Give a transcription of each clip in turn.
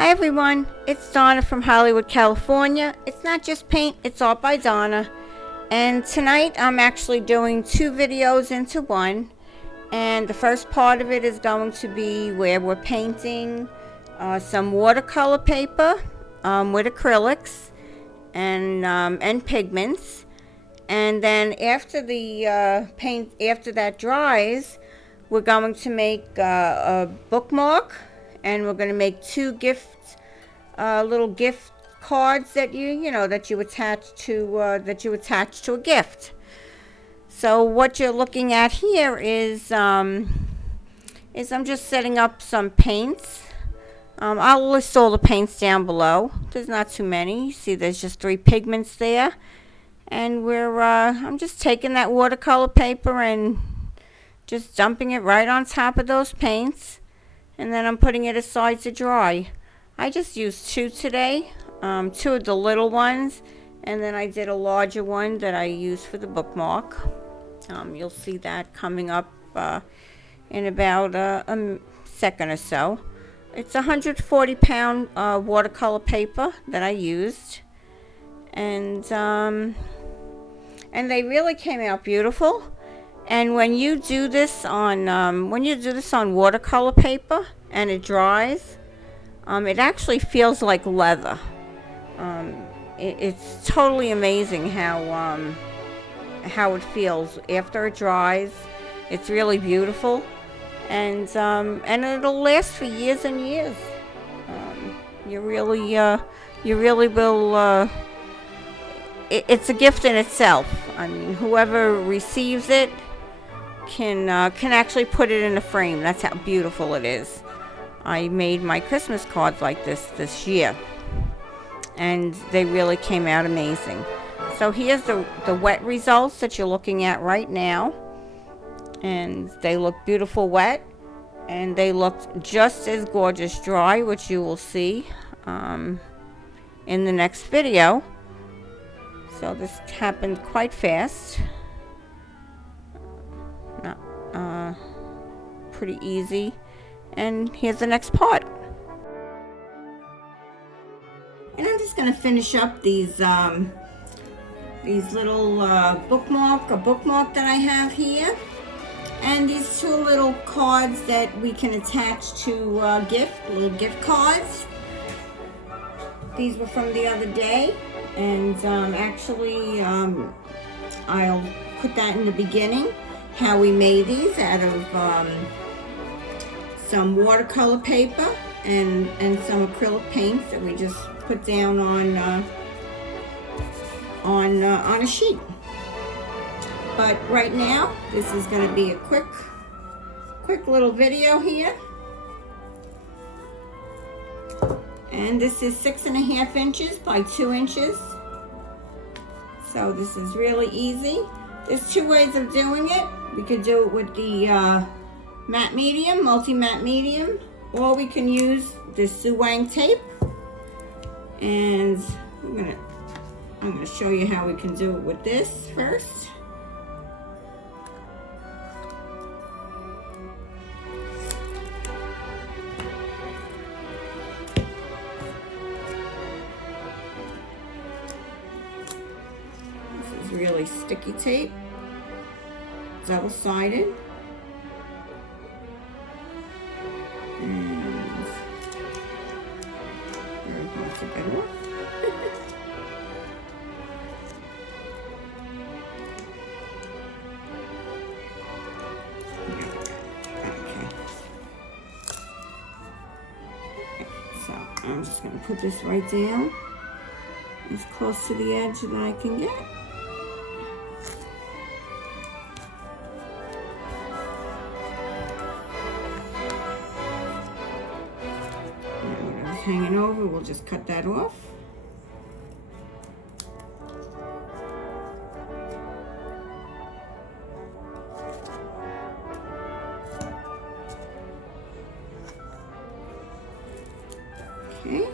Hi everyone, it's Donna from Hollywood, California. It's not just paint, it's art by Donna. And tonight I'm actually doing two videos into one. And the first part of it is going to be where we're painting some watercolor paper with acrylics and pigments. And then after the after that dries, we're going to make a bookmark, and we're going to make two little gift cards that you attach to a gift. So what you're looking at here is I'm just setting up some paints. I'll list all the paints down below. There's not too many. You see, there's just 3 pigments there, and I'm just taking that watercolor paper and just dumping it right on top of those paints, and then I'm putting it aside to dry. I just used 2 today, 2 of the little ones, and then I did a larger one that I used for the bookmark. You'll see that coming up in about a second or so. It's 140-pound watercolor paper that I used, and they really came out beautiful. And when you do this on watercolor paper and it dries, it actually feels like leather. It's totally amazing how it feels after it dries. It's really beautiful, and it'll last for years and years. You really will. It's a gift in itself. I mean, whoever receives it can actually put it in a frame. That's how beautiful it is. I made my Christmas cards like this year, and they really came out amazing. So here's the wet results that you're looking at right now, and they look beautiful wet, and they look just as gorgeous dry, which you will see in the next video. So this happened quite fast. Pretty easy. And here's the next part. And I'm just going to finish up these little bookmark that I have here, and these 2 little cards that we can attach to little gift cards. These were from the other day, and actually I'll put that in the beginning, how we made these out of some watercolor paper and some acrylic paints that we just put down on a sheet. But right now, this is going to be a quick little video here. And this is 6.5 inches by 2 inches. So this is really easy. There's 2 ways of doing it. We could do it with the matte medium, multi-matte medium, or we can use this Suwang tape. And I'm gonna show you how we can do it with this first. This is really sticky tape, double-sided. And very hard to get off. So I'm just going to put this right down as close to the edge that I can get. Hanging over, we'll just cut that off. Okay.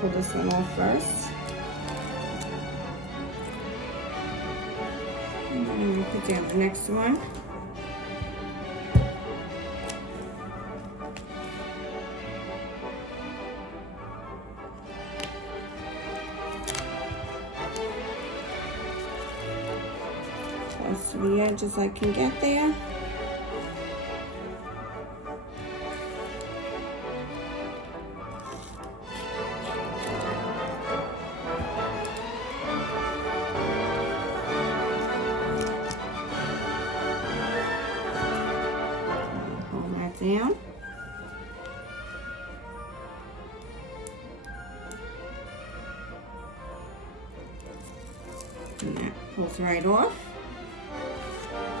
pull this one off first. And then I'm going to put down the next one. Close to the edge as I can get there. Down. And that pulls right off.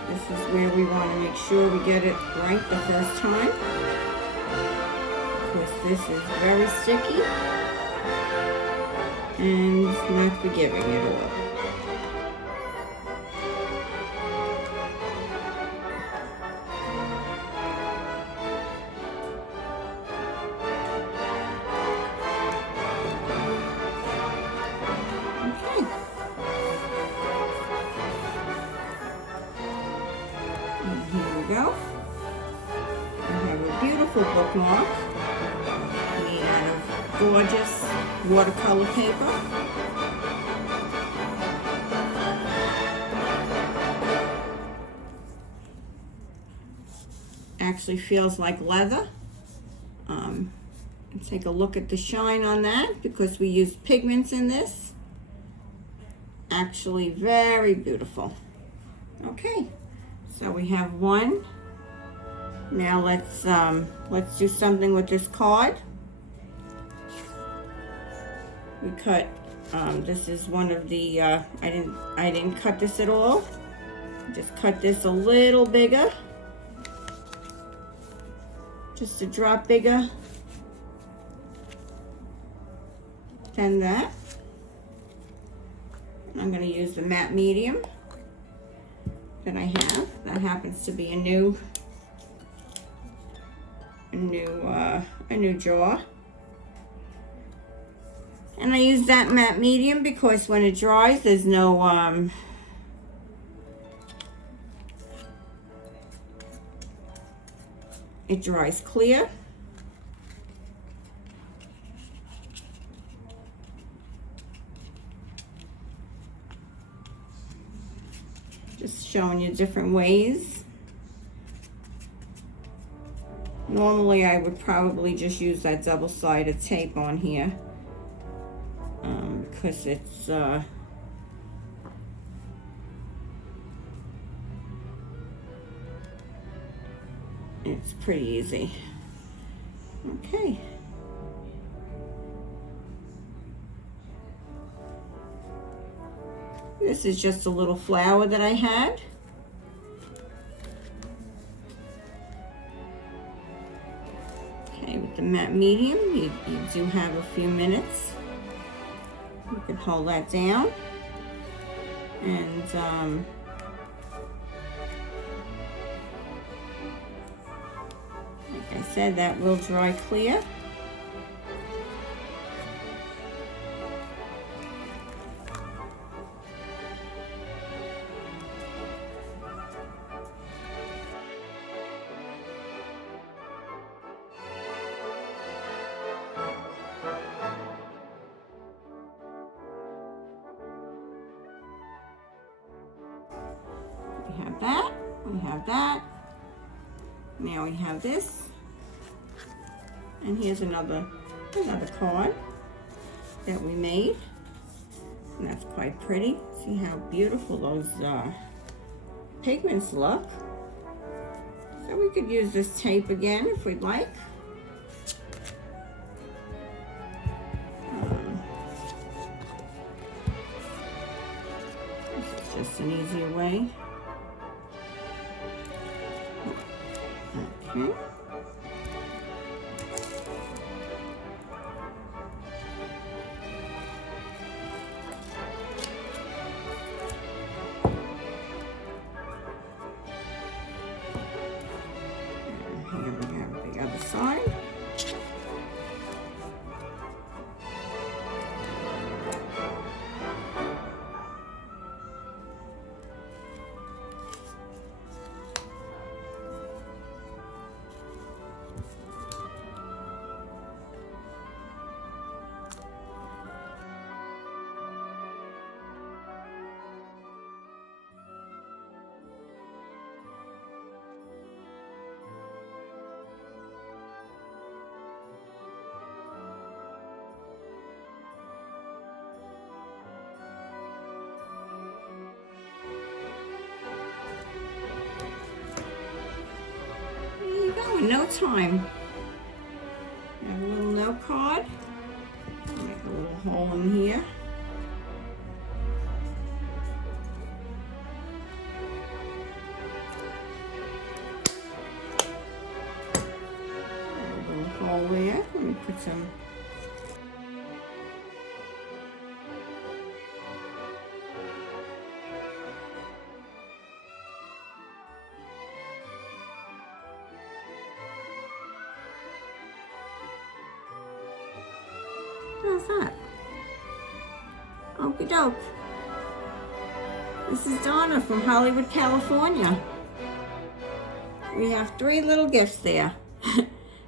This is where we want to make sure we get it right the first time, because this is very sticky and not forgiving at all. Go. I have a beautiful bookmark made out of gorgeous watercolor paper. Actually feels like leather. Take a look at the shine on that because we used pigments in this. Actually very beautiful. Okay. So we have one. Now let's do something with this card. We cut. This is one of the. I didn't cut this at all. Just cut this a little bigger. Just a drop bigger than that. I'm going to use the matte medium that I have. That happens to be a new jar. And I use that matte medium because when it dries, there's no it dries clear. Just showing you different ways. Normally I would probably just use that double-sided tape on here because it's pretty easy. Okay. This is just a little flower that I had. Okay, with the matte medium, you do have a few minutes. You can hold that down. And like I said, that will dry clear. We have that, we have that. Now we have this. And here's another card that we made. And that's quite pretty. See how beautiful those pigments look. So we could use this tape again if we'd like. This is just an easier way. Okay. Here we have the other side. no time. I have a little note card. I'll make a little hole in here. A little hole there. Let me put some. How's that? Okie doke. This is Donna from Hollywood, California. We have 3 little gifts there.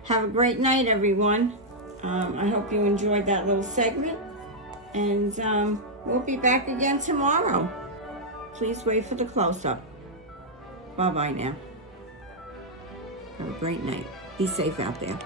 Have a great night, everyone. I hope you enjoyed that little segment. And we'll be back again tomorrow. Please wait for the close-up. Bye-bye now. Have a great night. Be safe out there.